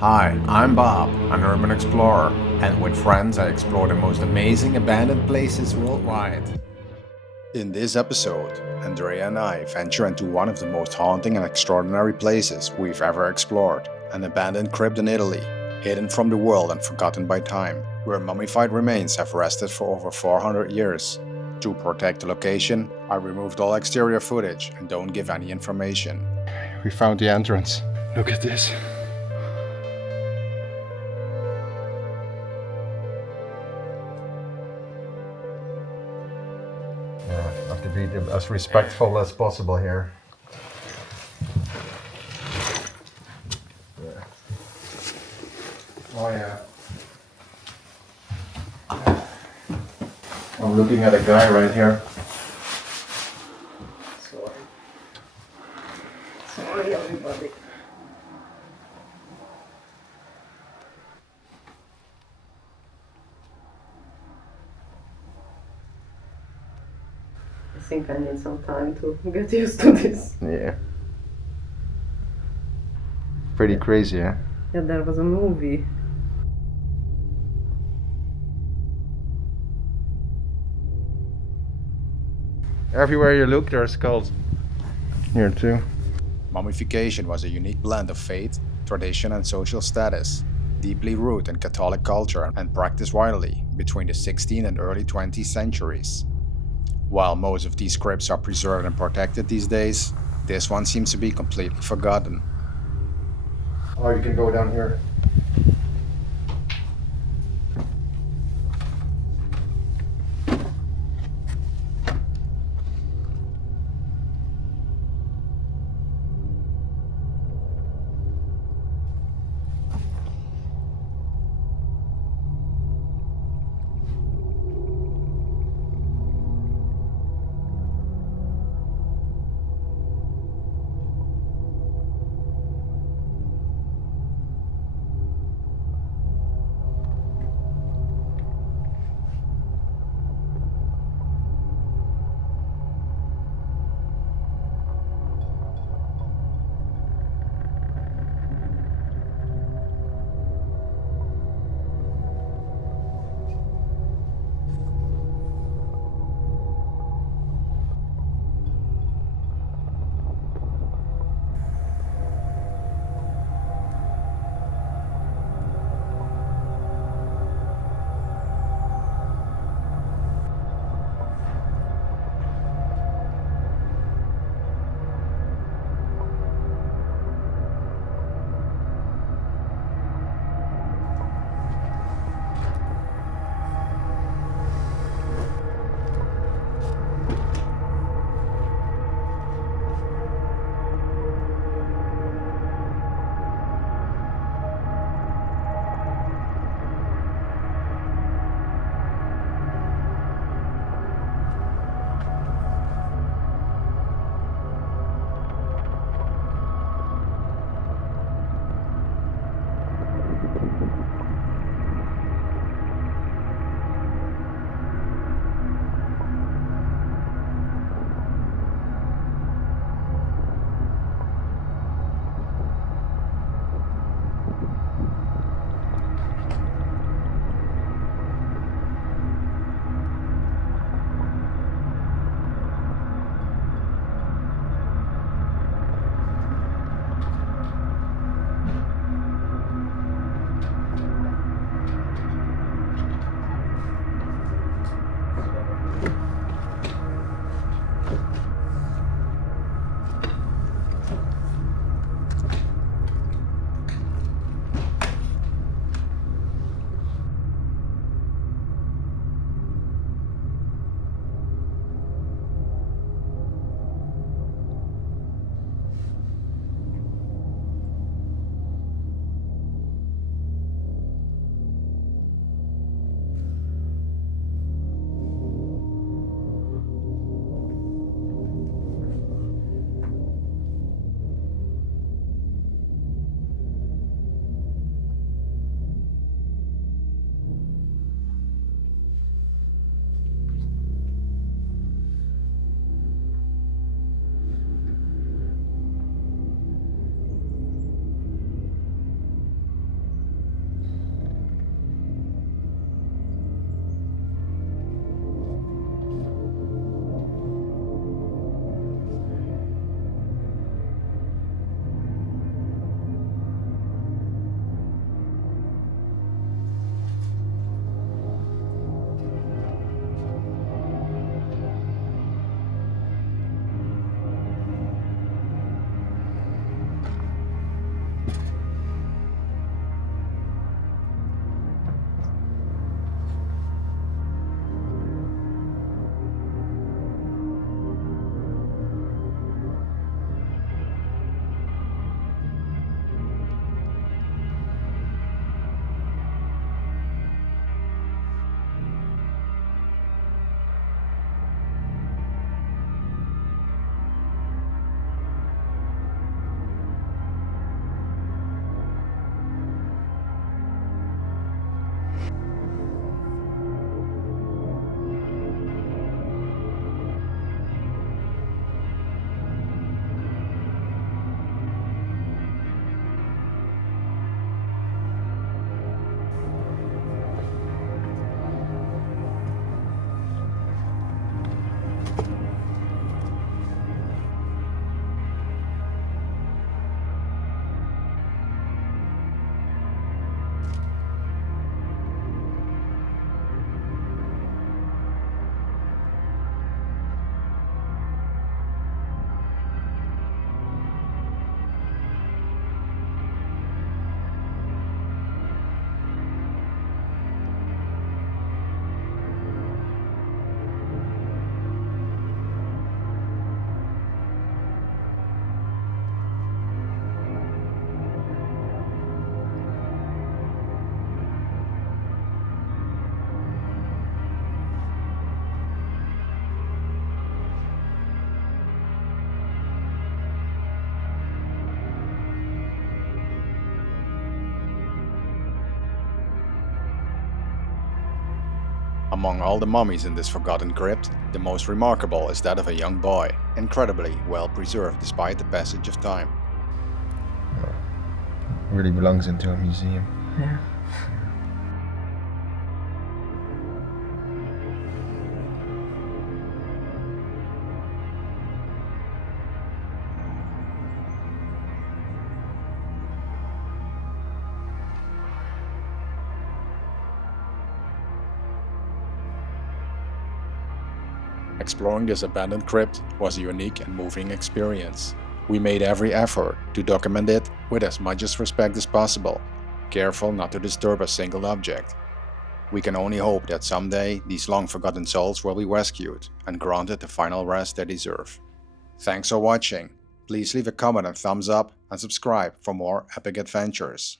Hi, I'm Bob, an urban explorer, and with friends I explore the most amazing abandoned places worldwide. In this episode, Andrea and I venture into one of the most haunting and extraordinary places we've ever explored, an abandoned crypt in Italy, hidden from the world and forgotten by time, where mummified remains have rested for over 400 years. To protect the location, I removed all exterior footage and don't give any information. We found the entrance. Look at this. Yeah, I have to be as respectful as possible here. Yeah. Oh yeah. I'm looking at a guy right here. Sorry, everybody. I think I need some time to get used to this. Yeah. Pretty crazy, yeah? Yeah, there was a movie. Everywhere you look, there are skulls. Here too. Mummification was a unique blend of faith, tradition, and social status, deeply rooted in Catholic culture and practiced widely between the 16th and early 20th centuries. While most of these crypts are preserved and protected these days, this one seems to be completely forgotten. Oh, you can go down here. Among all the mummies in this forgotten crypt, the most remarkable is that of a young boy, incredibly well preserved despite the passage of time. Really belongs into a museum. Yeah. Exploring this abandoned crypt was a unique and moving experience. We made every effort to document it with as much respect as possible, careful not to disturb a single object. We can only hope that someday these long-forgotten souls will be rescued and granted the final rest they deserve. Thanks for watching. Please leave a comment and thumbs up and subscribe for more epic adventures.